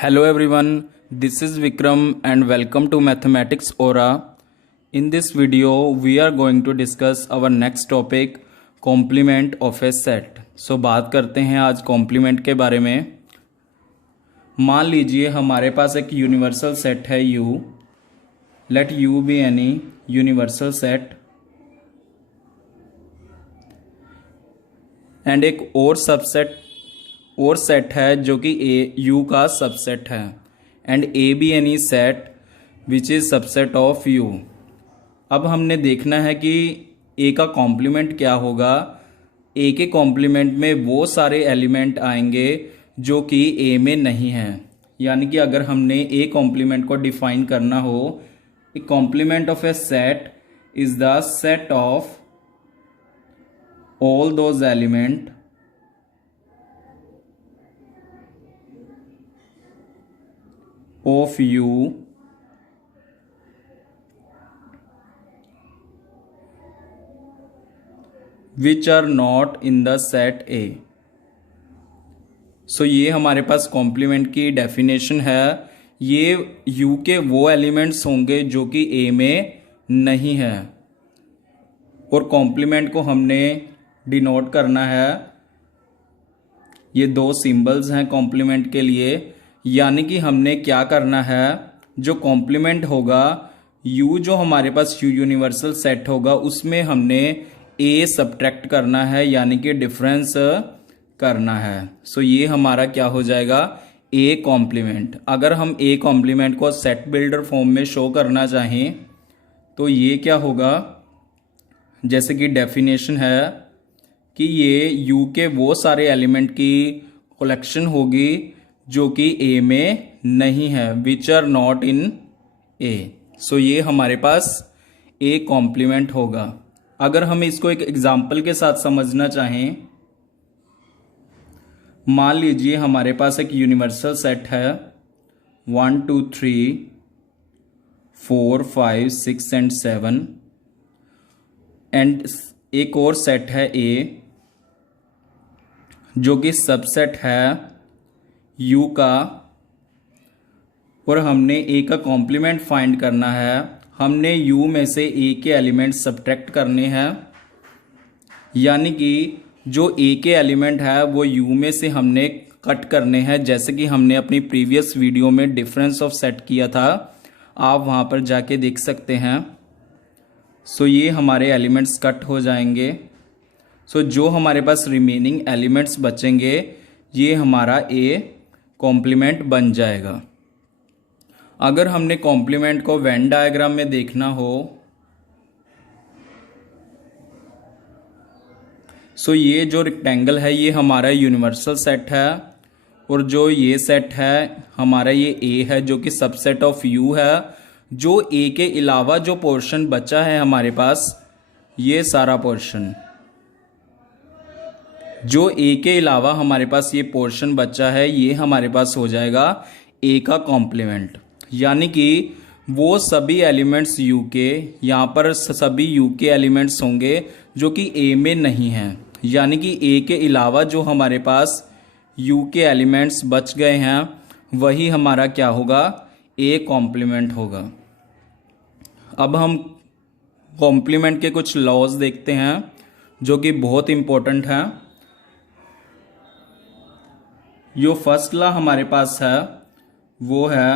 Hello everyone, this is Vikram and welcome to Mathematics Aura. In this video, we are going to discuss our next topic, complement of a set. So बात करते हैं आज complement के बारे में। मान लीजिए हमारे पास एक यूनिवर्सल सेट है U. Let U be any universal set. And एक और सबसेट और सेट है जो कि U का सबसेट है and A be any set which is subset of U। अब हमने देखना है कि A का कॉम्प्लीमेंट क्या होगा। A के कॉम्प्लीमेंट में वो सारे एलिमेंट आएंगे जो कि A में नहीं हैं। यानी कि अगर हमने A कॉम्प्लीमेंट को डिफाइन करना हो, a complement of a set is the set of all those element of U which are not in the set A। So ये हमारे पास कॉम्प्लीमेंट की डेफिनेशन है। ये U के वो एलिमेंट्स होंगे जो कि A में नहीं है और कॉम्प्लीमेंट को हमने डिनोट करना है। ये दो सिंबल्स हैं कॉम्प्लीमेंट के लिए। यानी कि हमने क्या करना है, जो कॉम्प्लीमेंट होगा U जो हमारे पास U यूनिवर्सल सेट होगा उसमें हमने A सब्ट्रैक्ट करना है, यानी कि डिफरेंस करना है। सो ये हमारा क्या हो जाएगा, A कॉम्प्लीमेंट। अगर हम A कॉम्प्लीमेंट को सेट बिल्डर फॉर्म में शो करना चाहें तो ये क्या होगा, जैसे कि डेफिनेशन है कि ये U के वो सारे एलिमेंट की कलेक्शन होगी जो कि A में नहीं है, which are not in A। So ये हमारे पास A कॉम्प्लीमेंट होगा। अगर हम इसको एक एग्जाम्पल के साथ समझना चाहें, मान लीजिए हमारे पास एक यूनिवर्सल सेट है 1 2 3 4 5 6 एंड 7 एंड एक और सेट है A जो कि सबसेट है U का, और हमने A का कॉम्प्लीमेंट फाइंड करना है। हमने U में से A के एलिमेंट सब्ट्रैक्ट करने हैं, यानी कि जो A के एलिमेंट है वो U में से हमने कट करने हैं, जैसे कि हमने अपनी प्रीवियस वीडियो में डिफरेंस ऑफ सेट किया था, आप वहाँ पर जाके देख सकते हैं। सो ये हमारे एलिमेंट्स कट हो जाएंगे। सो जो हमारे पास रिमेनिंग एलिमेंट्स बचेंगे ये हमारा A कॉम्प्लीमेंट बन जाएगा। अगर हमने कॉम्प्लीमेंट को वेन डायग्राम में देखना हो, सो ये जो रेक्टेंगल है ये हमारा यूनिवर्सल सेट है, और जो ये सेट है हमारा ये A है जो कि सबसेट ऑफ U है। जो A के अलावा जो पोर्शन बचा है हमारे पास, ये सारा पोर्शन, जो A के अलावा हमारे पास ये पोर्शन बचा है, ये हमारे पास हो जाएगा A का कॉम्प्लीमेंट। यानी कि वो सभी एलिमेंट्स U के, यहाँ पर सभी U के एलिमेंट्स होंगे जो कि A में नहीं हैं। यानी कि A के अलावा जो हमारे पास U के एलिमेंट्स बच गए हैं वही हमारा क्या होगा, A कॉम्प्लीमेंट होगा। अब हम कॉम्प्लीमेंट के कुछ लॉज देखते हैं जो कि बहुत इम्पोर्टेंट हैं। जो फर्स्ट लॉ हमारे पास है वो है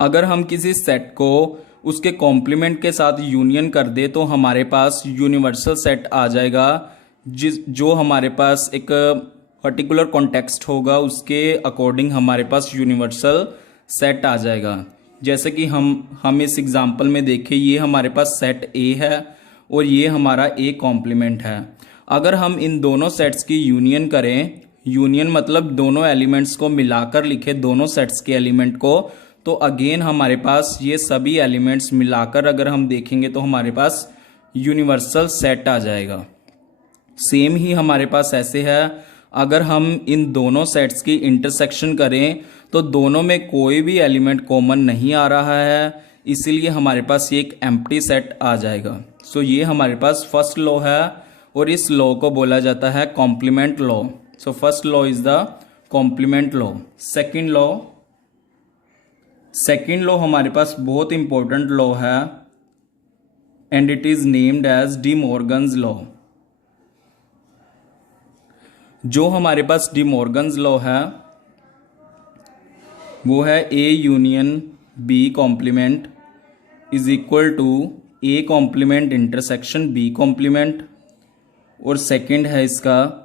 अगर हम किसी सेट को उसके कॉम्प्लीमेंट के साथ यूनियन कर दे तो हमारे पास यूनिवर्सल सेट आ जाएगा, जो हमारे पास एक पर्टिकुलर कॉन्टेक्स्ट होगा उसके अकॉर्डिंग हमारे पास यूनिवर्सल सेट आ जाएगा। जैसे कि हम इस एग्जांपल में देखें, ये हमारे पास सेट A है और ये हमारा A कॉम्प्लीमेंट है। अगर हम इन दोनों सेट्स की यूनियन करें, यूनियन मतलब दोनों एलिमेंट्स को मिलाकर लिखें, दोनों सेट्स के एलिमेंट को, तो अगेन हमारे पास ये सभी एलिमेंट्स मिलाकर अगर हम देखेंगे तो हमारे पास यूनिवर्सल सेट आ जाएगा। सेम ही हमारे पास ऐसे है, अगर हम इन दोनों सेट्स की इंटरसेक्शन करें तो दोनों में कोई भी एलिमेंट कॉमन नहीं आ रहा है, इसीलिए हमारे पास ये एक एम्प्टी सेट आ जाएगा। सो ये हमारे पास फर्स्ट लॉ है और इस लॉ को बोला जाता है complement law. So first law is the complement law. Second law हमारे पास बहुत इंपॉर्टेंट लॉ है and it is named as De Morgan's law. जो हमारे पास डी मॉर्गन्स लॉ है वो है A union B complement is equal to A complement intersection B complement, और सेकंड है इसका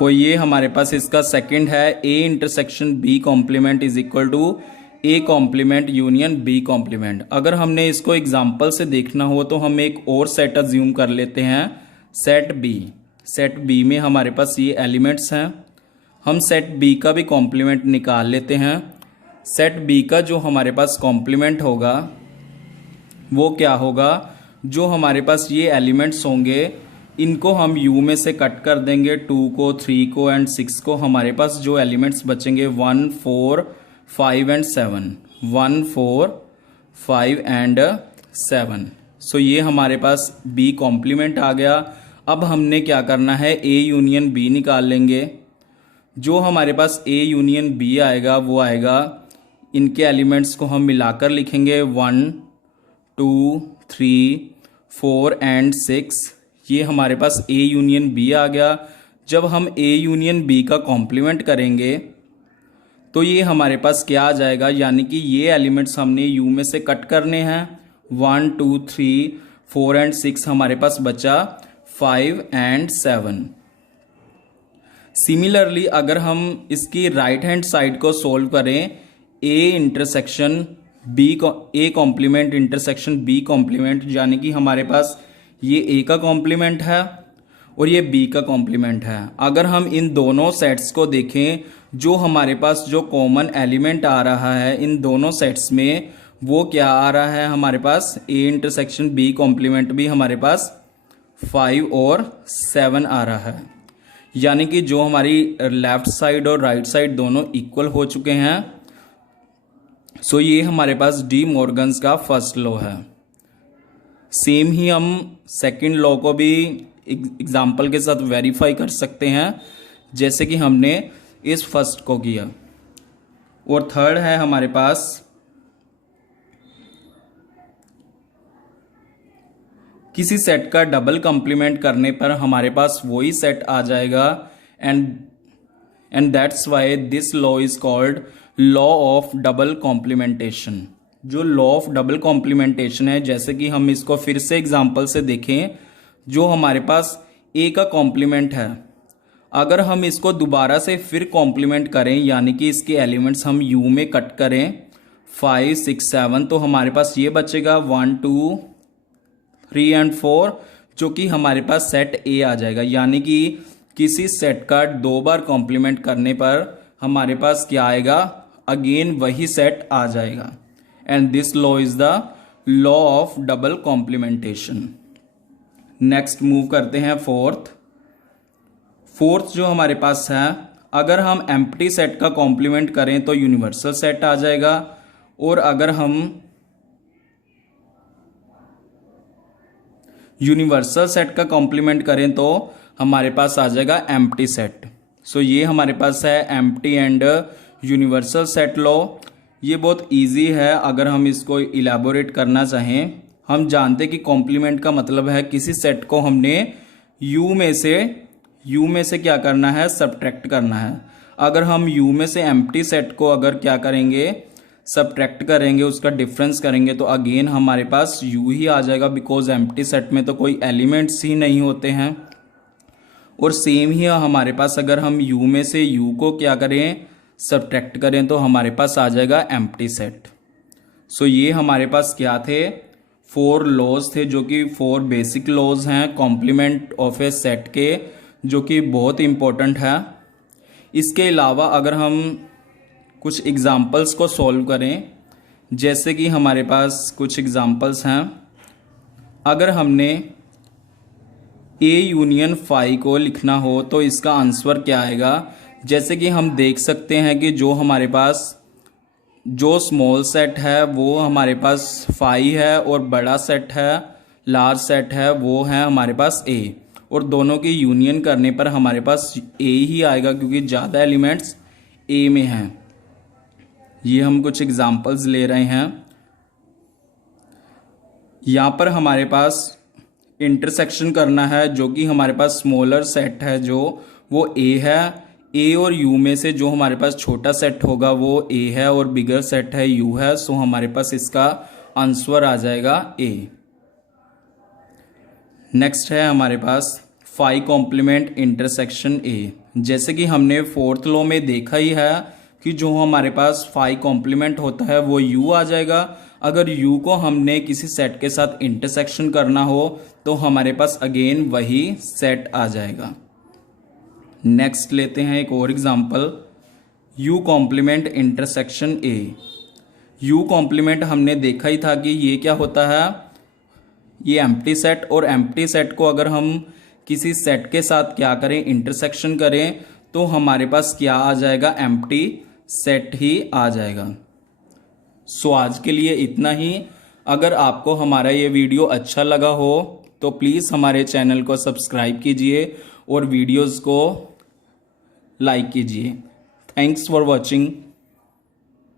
और ये हमारे पास इसका सेकंड है A intersection B complement is equal to A complement union B complement. अगर हमने इसको एग्जांपल से देखना हो तो हम एक और सेट अज्यूम कर लेते हैं, सेट बी। सेट बी में हमारे पास ये एलिमेंट्स हैं। हम सेट बी का भी कॉम्प्लीमेंट निकाल लेते हैं। सेट बी का जो हमारे पास कॉम्प्लीमेंट होगा वो क्या होगा, जो हमारे पास ये एलिमेंट्स होंगे इनको हम यू में से कट कर देंगे, 2 को 3 को एंड 6 को। हमारे पास जो एलिमेंट्स बचेंगे 1 4 5 एंड 7, 1 4 5 एंड 7। सो ये हमारे पास बी कॉम्प्लीमेंट आ गया। अब हमने क्या करना है, ए यूनियन बी निकाल लेंगे। जो हमारे पास ए यूनियन बी आएगा वो आएगा, इनके एलिमेंट्स को हम मिलाकर लिखेंगे 1 2 3 4 एंड 6। ये हमारे पास ए यूनियन बी आ गया। जब हम ए यूनियन बी का कॉम्प्लीमेंट करेंगे तो ये हमारे पास क्या आ जाएगा, यानी कि ये एलिमेंट्स हमने यू में से कट करने हैं। 1 2 3 4 एंड 6 हमारे पास बचा 5 एंड 7। सिमिलरली अगर हम इसकी राइट हैंड साइड को सोल्व करें, A intersection B A complement intersection B complement, यानी कि हमारे पास ये ए का कॉम्प्लीमेंट है और ये बी का कॉम्प्लीमेंट है। अगर हम इन दोनों सेट्स को देखें, जो हमारे पास जो कॉमन एलिमेंट आ रहा है इन दोनों सेट्स में वो क्या आ रहा है, हमारे पास ए इंटरसेक्शन बी कॉम्प्लीमेंट भी हमारे पास 5 और 7 आ रहा है। यानी कि जो हमारी लेफ्ट साइड और राइट साइड दोनों इक्वल हो चुके हैं। सो ये हमारे पास डी मॉर्गन्स का फर्स्ट लॉ है। सेम ही हम सेकंड लॉ को भी एग्जाम्पल के साथ वेरीफाई कर सकते हैं, जैसे कि हमने इस फर्स्ट को किया। और थर्ड है हमारे पास किसी सेट का डबल कंप्लीमेंट करने पर हमारे पास वही सेट आ जाएगा and that's why this law is called law of double complementation. जो लॉ ऑफ डबल कॉम्प्लीमेंटेशन है, जैसे कि हम इसको फिर से एग्जांपल से देखें, जो हमारे पास ए का कॉम्प्लीमेंट है, अगर हम इसको दोबारा से फिर कॉम्प्लीमेंट करें, यानी कि इसके एलिमेंट्स हम यू में कट करें 5 6 7, तो हमारे पास ये बचेगा 1 2 3 एंड 4, जो कि हमारे पास सेट ए आ जाएगा। यानी कि किसी सेट का 2 बार कॉम्प्लीमेंट करने पर हमारे पास क्या आएगा, अगेन वही सेट आ जाएगा। And this law is the law of double complementation. Next move करते हैं फोर्थ जो हमारे पास है, अगर हम एम्प्टी सेट का कॉम्प्लीमेंट करें तो यूनिवर्सल सेट आ जाएगा, और अगर हम यूनिवर्सल सेट का कॉम्प्लीमेंट करें तो हमारे पास आ जाएगा एम्प्टी सेट। सो ये हमारे पास है empty and universal set law. ये बहुत इजी है अगर हम इसको इलेबोरेट करना चाहें। हम जानते कि कॉम्प्लीमेंट का मतलब है किसी सेट को हमने यू में से क्या करना है, सब्ट्रैक्ट करना है। अगर हम यू में से एम्प्टी सेट को अगर क्या करेंगे, सब्ट्रैक्ट करेंगे, उसका डिफरेंस करेंगे, तो अगेन हमारे पास यू ही आ जाएगा, बिकॉज एम्प्टी सेट में तो कोई एलिमेंट्स ही नहीं होते हैं। और सेम ही हमारे पास अगर हम यू में से यू को क्या करें, सब्ट्रैक्ट करें, तो हमारे पास आ जाएगा एम्प्टी सेट। सो ये हमारे पास क्या थे, 4 लॉज थे, जो कि 4 बेसिक लॉज हैं कॉम्प्लीमेंट ऑफ ए सेट के, जो कि बहुत इंपॉर्टेंट है। इसके अलावा अगर हम कुछ एग्जाम्पल्स को सॉल्व करें, जैसे कि हमारे पास कुछ एग्जाम्पल्स हैं। अगर हमने ए यूनियन 5 को लिखना हो तो इसका आंसर क्या आएगा, जैसे कि हम देख सकते हैं कि जो हमारे पास जो स्मॉल सेट है वो हमारे पास 5 है और बड़ा सेट है लार्ज सेट है वो है हमारे पास ए, और दोनों की यूनियन करने पर हमारे पास ए ही आएगा क्योंकि ज़्यादा एलिमेंट्स ए में हैं। ये हम कुछ एग्जांपल्स ले रहे हैं। यहाँ पर हमारे पास इंटरसेक्शन करना है जो कि हमारे पास स्मॉलर सेट है जो वो ए है। ए और यू में से जो हमारे पास छोटा सेट होगा वो ए है और बिगर सेट है यू है। सो हमारे पास इसका आंसर आ जाएगा ए। नेक्स्ट है हमारे पास 5 कॉम्प्लीमेंट इंटरसेक्शन ए। जैसे कि हमने फोर्थ लॉ में देखा ही है कि जो हमारे पास 5 कॉम्प्लीमेंट होता है वो u आ जाएगा। अगर u को हमने किसी सेट के साथ इंटरसेक्शन करना हो तो हमारे पास अगेन वही सेट आ जाएगा। नेक्स्ट लेते हैं एक और example, u complement intersection a। u complement हमने देखा ही था कि ये क्या होता है, ये एम्प्टी सेट, और एम्प्टी सेट को अगर हम किसी सेट के साथ क्या करें इंटरसेक्शन करें तो हमारे पास क्या आ जाएगा, एम्प्टी सेट ही आ जाएगा। सो आज के लिए इतना ही। अगर आपको हमारा ये वीडियो अच्छा लगा हो तो प्लीज़ हमारे चैनल को सब्सक्राइब कीजिए और वीडियोस को लाइक कीजिए। Thanks for watching.